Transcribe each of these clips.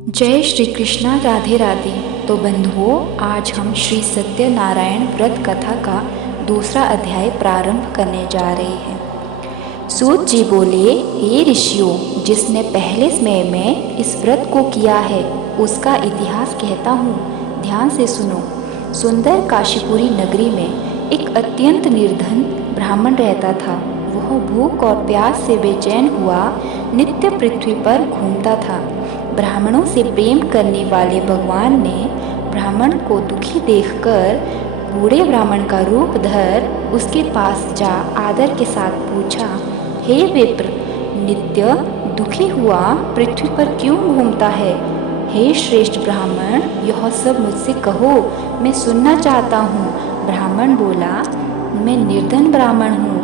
जय श्री कृष्णा, राधे राधे। तो बंधुओं, आज हम श्री सत्यनारायण व्रत कथा का दूसरा अध्याय प्रारंभ करने जा रहे हैं। सूत जी बोले, हे ऋषियों, जिसने पहले समय में इस व्रत को किया है उसका इतिहास कहता हूँ, ध्यान से सुनो। सुंदर काशीपुरी नगरी में एक अत्यंत निर्धन ब्राह्मण रहता था। वह भूख और प्यास से बेचैन हुआ नित्य पृथ्वी पर घूमता था। ब्राह्मणों से प्रेम करने वाले भगवान ने ब्राह्मण को दुखी देखकर बूढ़े ब्राह्मण का रूप धर उसके पास जा आदर के साथ पूछा, हे विप्र, नित्य दुखी हुआ पृथ्वी पर क्यों घूमता है? हे श्रेष्ठ ब्राह्मण, यह सब मुझसे कहो, मैं सुनना चाहता हूँ। ब्राह्मण बोला, मैं निर्धन ब्राह्मण हूँ,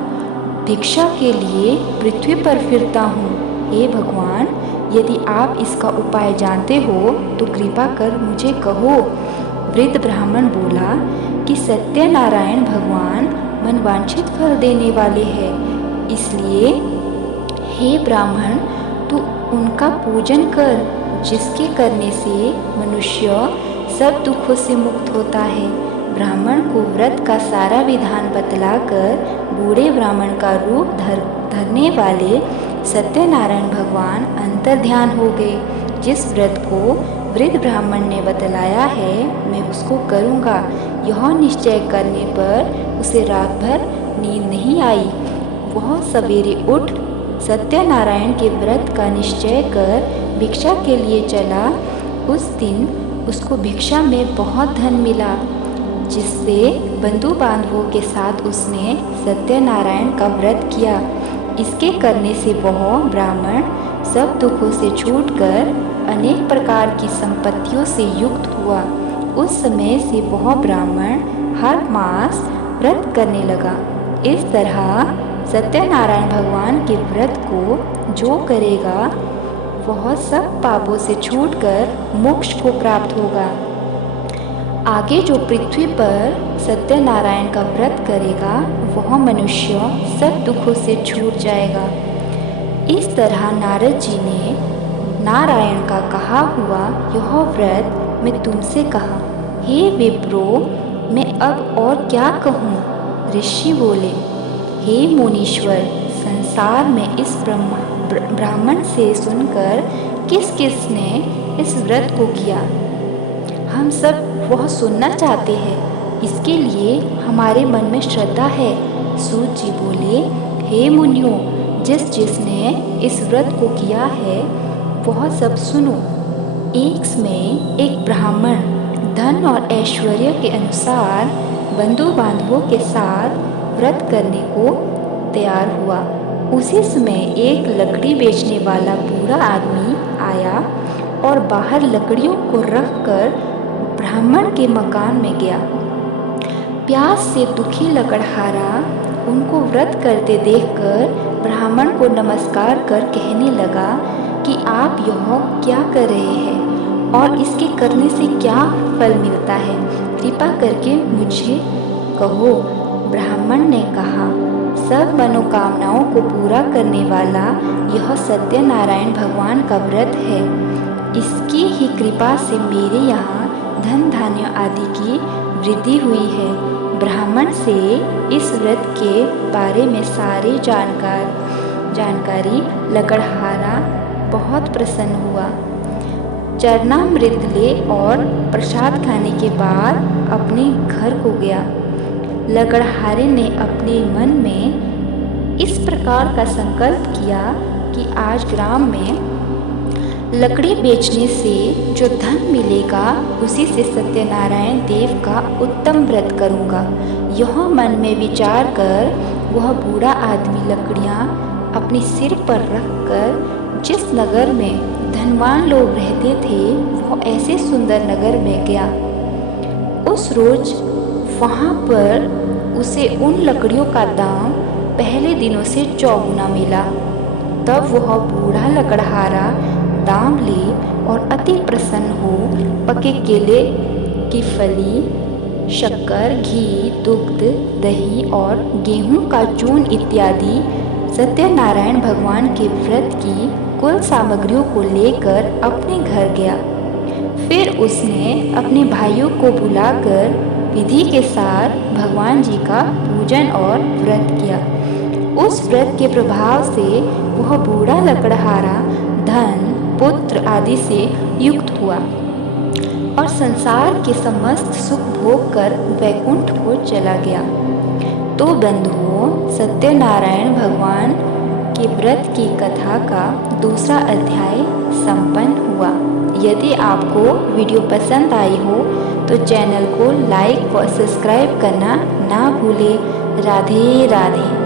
भिक्षा के लिए पृथ्वी पर फिरता हूँ। हे भगवान, यदि आप इसका उपाय जानते हो तो कृपा कर मुझे कहो। वृद्ध ब्राह्मण बोला कि सत्यनारायण भगवान मनवांछित फल देने वाले हैं, इसलिए हे ब्राह्मण, तू उनका पूजन कर, जिसके करने से मनुष्य सब दुखों से मुक्त होता है। ब्राह्मण को व्रत का सारा विधान बतलाकर बूढ़े ब्राह्मण का रूप धरने वाले सत्यनारायण भगवान अंतर ध्यान हो गए। जिस व्रत को वृद्ध ब्राह्मण ने बतलाया है मैं उसको करूँगा। यह निश्चय करने पर उसे रात भर नींद नहीं आई। वह सवेरे उठ सत्यनारायण के व्रत का निश्चय कर भिक्षा के लिए चला। उस दिन उसको भिक्षा में बहुत धन मिला, जिससे बंधु बांधवों के साथ उसने सत्यनारायण का व्रत किया। इसके करने से वह ब्राह्मण सब दुखों से छूटकर अनेक प्रकार की संपत्तियों से युक्त हुआ। उस समय से वह ब्राह्मण हर मास व्रत करने लगा। इस तरह सत्यनारायण भगवान के व्रत को जो करेगा वह सब पापों से छूटकर मोक्ष को प्राप्त होगा। आगे जो पृथ्वी पर सत्यनारायण का व्रत करेगा वह मनुष्य सब दुखों से छूट जाएगा। इस तरह नारद जी ने नारायण का कहा हुआ यह व्रत मैं तुमसे कहा। हे विप्रो, मैं अब और क्या कहूँ? ऋषि बोले, हे मुनीश्वर, संसार में इस ब्राह्मण से सुनकर किस किस ने इस व्रत को किया, हम सब वह सुनना चाहते हैं। इसके लिए हमारे मन में श्रद्धा है। सूत जी बोले, हे मुनियों, जिसने इस व्रत को किया है वह सब सुनो। एक समय एक ब्राह्मण धन और ऐश्वर्य के अनुसार बंधु बांधवों के साथ व्रत करने को तैयार हुआ। उसी समय एक लकड़ी बेचने वाला बूढ़ा आदमी आया और बाहर लकड़ियों को रखकर ब्राह्मण के मकान में गया। प्यास से दुखी लकड़हारा उनको व्रत करते देखकर ब्राह्मण को नमस्कार कर कहने लगा कि आप यह क्या कर रहे हैं और इसके करने से क्या फल मिलता है, कृपा करके मुझे कहो। ब्राह्मण ने कहा, सब मनोकामनाओं को पूरा करने वाला यह सत्यनारायण भगवान का व्रत है। इसकी ही कृपा से मेरे यहाँ धन धान्य आदि की वृद्धि हुई है। ब्राह्मण से इस व्रत के बारे में सारी जानकारी लकड़हारा बहुत प्रसन्न हुआ। चरणामृत ले और प्रसाद खाने के बाद अपने घर को गया। लकड़हारे ने अपने मन में इस प्रकार का संकल्प किया कि आज ग्राम में लकड़ी बेचने से जो धन मिलेगा उसी से सत्यनारायण देव का उत्तम व्रत करूँगा। यह मन में विचार कर वह बूढ़ा आदमी लकड़ियाँ अपने सिर पर रखकर जिस नगर में धनवान लोग रहते थे वह ऐसे सुंदर नगर में गया। उस रोज वहाँ पर उसे उन लकड़ियों का दाम पहले दिनों से चौगुना मिला। तब वह बूढ़ा लकड़हारा दाम ले और अति प्रसन्न हो पके केले की फली, शक्कर, घी, दुग्ध, दही और गेहूं का चूर्ण इत्यादि सत्यनारायण भगवान के व्रत की कुल सामग्रियों को लेकर अपने घर गया। फिर उसने अपने भाइयों को बुलाकर विधि के साथ भगवान जी का पूजन और व्रत किया। उस व्रत के प्रभाव से वह बूढ़ा लकड़हारा धन, पुत्र आदि से युक्त हुआ और संसार के समस्त सुख भोग कर वैकुंठ को चला गया। तो बंधुओं, सत्यनारायण भगवान के व्रत की कथा का दूसरा अध्याय संपन्न हुआ। यदि आपको वीडियो पसंद आई हो तो चैनल को लाइक व सब्सक्राइब करना ना भूलें। राधे राधे।